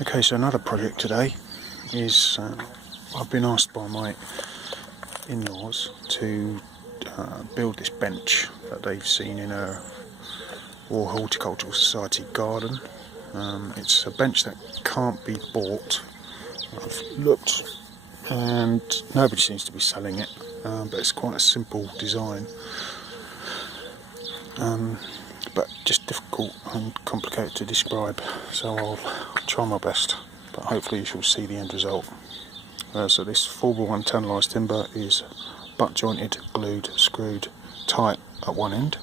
Okay, so another project today is I've been asked by my in-laws to build this bench that they've seen in a War Horticultural Society garden. It's a bench that can't be bought. I've looked and nobody seems to be selling it, but it's quite a simple design, but just difficult and complicated to describe, so I'll try my best, but hopefully you shall see the end result. So this 4x1 tannalised timber is butt jointed, glued, screwed tight at one end.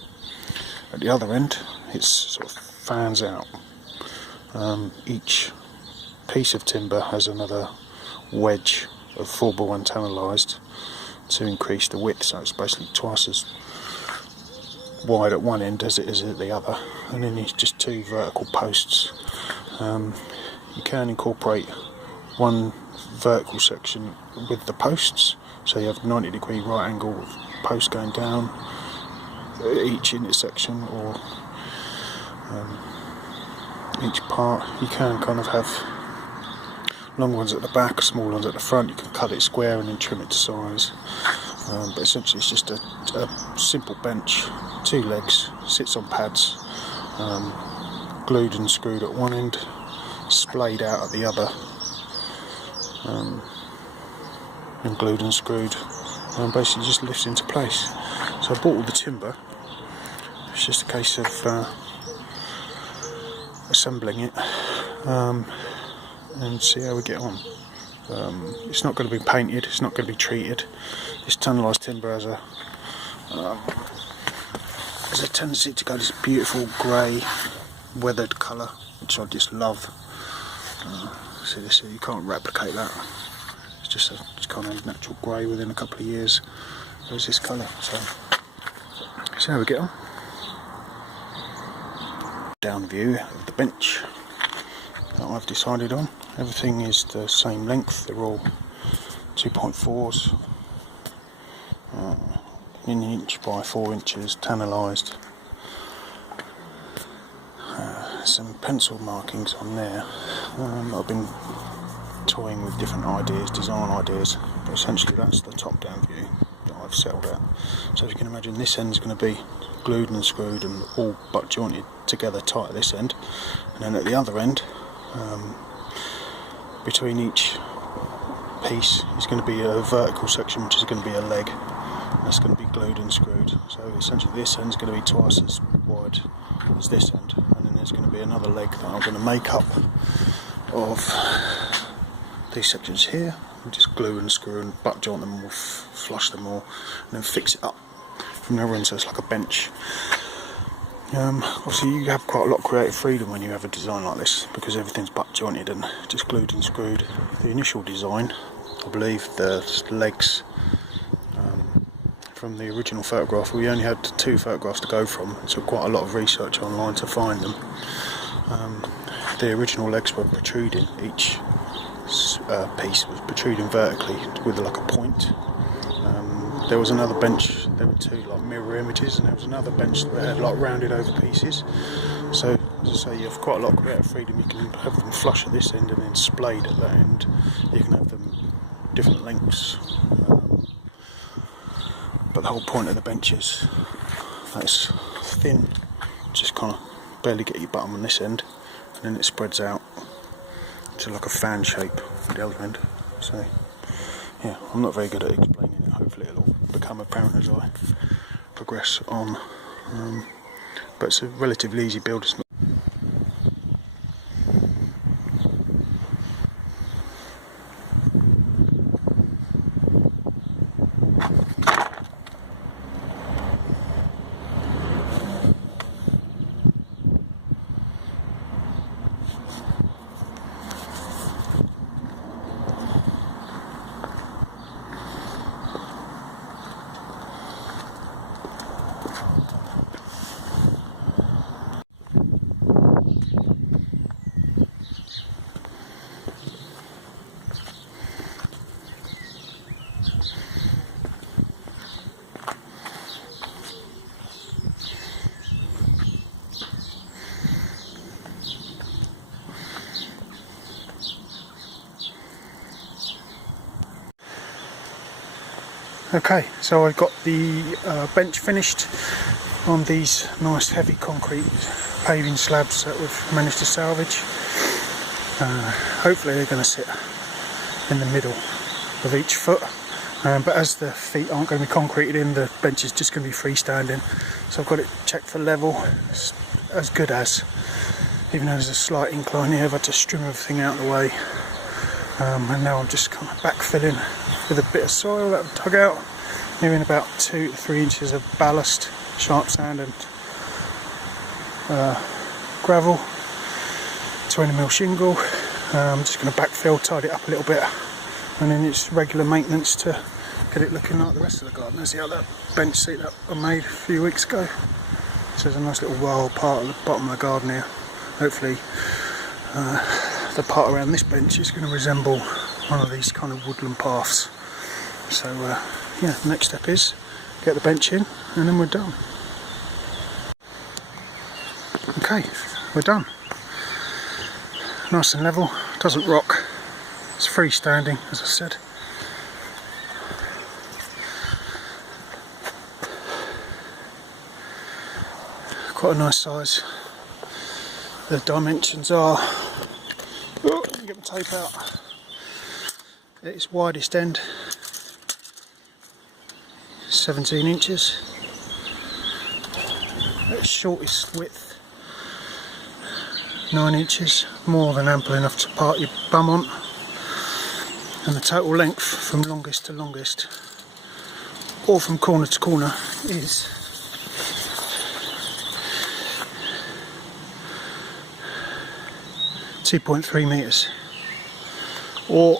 At the other end it sort of fans out. Each piece of timber has another wedge of 4x1 tannalised to increase the width, so it's basically twice as wide at one end as it is at the other, and then it's just two vertical posts. You can incorporate one vertical section with the posts, so you have 90-degree right angle post going down each intersection or each part. You can kind of have long ones at the back, small ones at the front. You can cut it square and then trim it to size, but essentially it's just a simple bench, two legs, sits on pads, glued and screwed at one end, splayed out at the other, and glued and screwed, and basically just lifts into place. So I bought all the timber. It's just a case of assembling it and see how we get on. It's not going to be painted, it's not going to be treated. This tannalised timber has a tendency to go this beautiful grey weathered colour, which I just love. See this here, you can't replicate that. It's just it's kind of natural grey. Within a couple of years there's this colour. So see how we get on. Down view of the bench that I've decided on. Everything is the same length, they're all 2.4s, an inch by 4 inches, tannalised. Some pencil markings on there. I've been toying with different ideas, design ideas, but essentially that's the top down view that I've settled at. So if you can imagine, this end's going to be glued and screwed and all butt jointed together tight at this end, and then at the other end, between each piece is going to be a vertical section, which is going to be a leg, and that's going to be glued and screwed. So essentially this end's going to be twice as wide as this end, and then there's going to be another leg that I'm going to make up of these sections here, and just glue and screw and butt joint them all, flush them all, and then fix it up from the other end, so it's like a bench. Obviously you have quite a lot of creative freedom when you have a design like this, because everything's butt jointed and just glued and screwed. The initial design, I believe the legs, from the original photograph, we only had 2 photographs to go from, so quite a lot of research online to find them. The original legs were protruding, each piece was protruding vertically with like a point. There was another bench, there were 2 like mirror images, and there was another bench that had like rounded over pieces. So as I say, you have quite a lot of creative freedom. You can have them flush at this end and then splayed at that end. You can have them different lengths, but the whole point of the bench is that it's thin, just kind of barely get your bottom on this end, and then it spreads out to like a fan shape at the other end. So yeah, I'm not very good at explaining it. Hopefully it'll become apparent as I progress on, but it's a relatively easy build. It's not Okay, so I've got the bench finished on these nice heavy concrete paving slabs that we've managed to salvage. Hopefully they're going to sit in the middle of each foot, but as the feet aren't going to be concreted in, the bench is just going to be freestanding. So I've got it checked for level, as good as, even though there's a slight incline here. I've had to strim everything out of the way, and now I'm just kind of backfilling with a bit of soil that I've dug out, nearing about 2 to 3 inches of ballast, sharp sand and gravel, 20mm shingle. I'm just going to backfill, tidy it up a little bit, and then it's regular maintenance to get it looking like the rest of the garden. There's the other bench seat that I made a few weeks ago. So there's a nice little wild part at the bottom of the garden here. Hopefully the part around this bench is going to resemble one of these kind of woodland paths. So yeah, the next step is get the bench in and then we're done. Okay, we're done. Nice and level, doesn't rock, it's freestanding as I said. Quite a nice size. The dimensions are, oh, let me get the tape out. At its widest end, 17 inches. At its shortest width, 9 inches, more than ample enough to part your bum on. And the total length from longest to longest, or from corner to corner, is 2.3 metres, or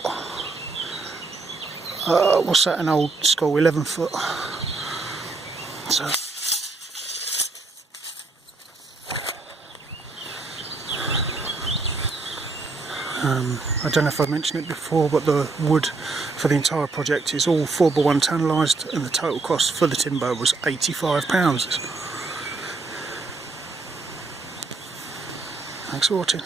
what's that, an old school 11 foot. So I don't know if I've mentioned it before, but the wood for the entire project is all 4x1 tannalised, and the total cost for the timber was £85. Thanks for watching.